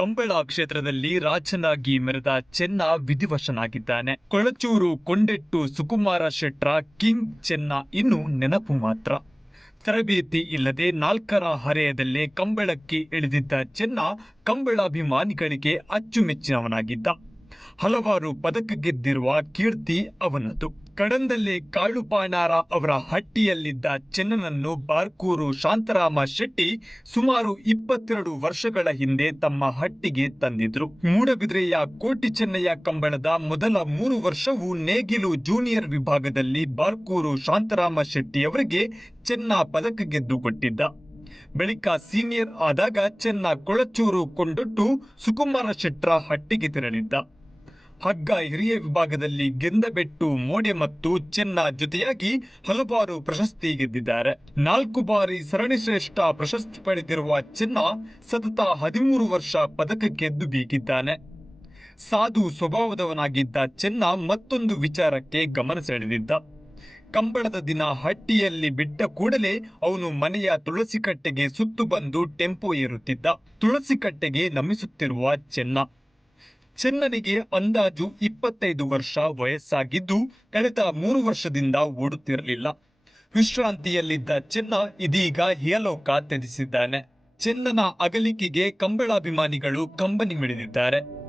ಕಂಬಳ ಕ್ಷೇತ್ರದಲ್ಲಿ ರಾಜನಾಗಿ ಮೆರೆದ ಚೆನ್ನ ವಿಧಿವಶನಾಗಿದ್ದಾನೆ. ಕೊಳಚೂರು, ಕೊಂಡೆಟ್ಟು, ಸುಕುಮಾರ ಶೆಟ್ರ ಕಿಂಗ್ ಚೆನ್ನ ಇನ್ನು ನೆನಪು ಮಾತ್ರ. ತರಬೇತಿ ಇಲ್ಲದೆ ನಾಲ್ಕರ ಹರೆಯದಲ್ಲೇ ಕಂಬಳಕ್ಕೆ ಇಳಿದಿದ್ದ ಚೆನ್ನ ಕಂಬಳಾಭಿಮಾನಿಗಳಿಗೆ ಅಚ್ಚುಮೆಚ್ಚಿನವನಾಗಿದ್ದ. ಹಲವಾರು ಪದಕ ಗೆದ್ದಿರುವ ಕೀರ್ತಿ ಅವನದು. ಕಡಂದಲ್ಲೇ ಕಾಳುಪಾಣಾರ ಅವರ ಹಟ್ಟಿಯಲ್ಲಿದ್ದ ಚೆನ್ನನನ್ನು ಬಾರ್ಕೂರು ಶಾಂತರಾಮ ಶೆಟ್ಟಿ ಸುಮಾರು ಇಪ್ಪತ್ತೆರಡು ವರ್ಷಗಳ ಹಿಂದೆ ತಮ್ಮ ಹಟ್ಟಿಗೆ ತಂದಿದ್ರು. ಮೂಡಬಿದ್ರೆಯ ಕೋಟಿ ಚೆನ್ನಯ್ಯ ಕಂಬಳದ ಮೊದಲ ಮೂರು ವರ್ಷವು ನೇಗಿಲು ಜೂನಿಯರ್ ವಿಭಾಗದಲ್ಲಿ ಬಾರ್ಕೂರು ಶಾಂತರಾಮ ಶೆಟ್ಟಿ ಅವರಿಗೆ ಚೆನ್ನ ಪದಕ ಗೆದ್ದು ಕೊಟ್ಟಿದ್ದ ಬಳಿಕ ಸೀನಿಯರ್ ಆದಾಗ ಚೆನ್ನ ಕೊಳಚೂರು ಕೊಂಡೊಟ್ಟು ಸುಕುಮಾರ ಶೆಟ್ರ ಹಟ್ಟಿಗೆ ತೆರಳಿದ್ದ. ಹಗ್ಗ ಹಿರಿಯ ವಿಭಾಗದಲ್ಲಿ ಗೆಂದಬೆಟ್ಟು ಮೋಡೆ ಮತ್ತು ಚೆನ್ನ ಜೊತೆಯಾಗಿ ಹಲವಾರು ಪ್ರಶಸ್ತಿ ಗೆದ್ದಿದ್ದಾರೆ. ನಾಲ್ಕು ಬಾರಿ ಸರಣಿ ಶ್ರೇಷ್ಠ ಪ್ರಶಸ್ತಿ ಪಡೆದಿರುವ ಚೆನ್ನ ಸತತ ಹದಿಮೂರು ವರ್ಷ ಪದಕ ಗೆದ್ದು ಬೀಗಿದ್ದಾನೆ ಸಾಧು ಸ್ವಭಾವದವನಾಗಿದ್ದ ಚೆನ್ನ ಮತ್ತೊಂದು ವಿಚಾರಕ್ಕೆ ಗಮನ ಸೆಳೆದಿದ್ದ. ಕಂಬಳದ ದಿನ ಹಟ್ಟಿಯಲ್ಲಿ ಬಿಟ್ಟ ಕೂಡಲೇ ಅವನು ಮನೆಯ ತುಳಸಿ ಕಟ್ಟೆಗೆ ಸುತ್ತು ಬಂದು ಟೆಂಪೋ ಏರುತ್ತಿದ್ದ. ತುಳಸಿ ಕಟ್ಟೆಗೆ ನಮಿಸುತ್ತಿರುವ ಚೆನ್ನ ಚೆನ್ನನಿಗೆ ಅಂದಾಜು ಇಪ್ಪತ್ತೈದು ವರ್ಷ ವಯಸ್ಸಾಗಿದ್ದು ಕಳೆದ ಮೂರು ವರ್ಷದಿಂದ ಓಡುತ್ತಿರಲಿಲ್ಲ. ವಿಶ್ರಾಂತಿಯಲ್ಲಿದ್ದ ಚೆನ್ನ ಇದೀಗ ಹಿಯಲೋಕ ತ್ಯಜಿಸಿದ್ದಾನೆ. ಚೆನ್ನನ ಅಗಲಿಕೆಗೆ ಕಂಬಳಾಭಿಮಾನಿಗಳು ಕಂಬನಿ ಮಿಡಿದಿದ್ದಾರೆ.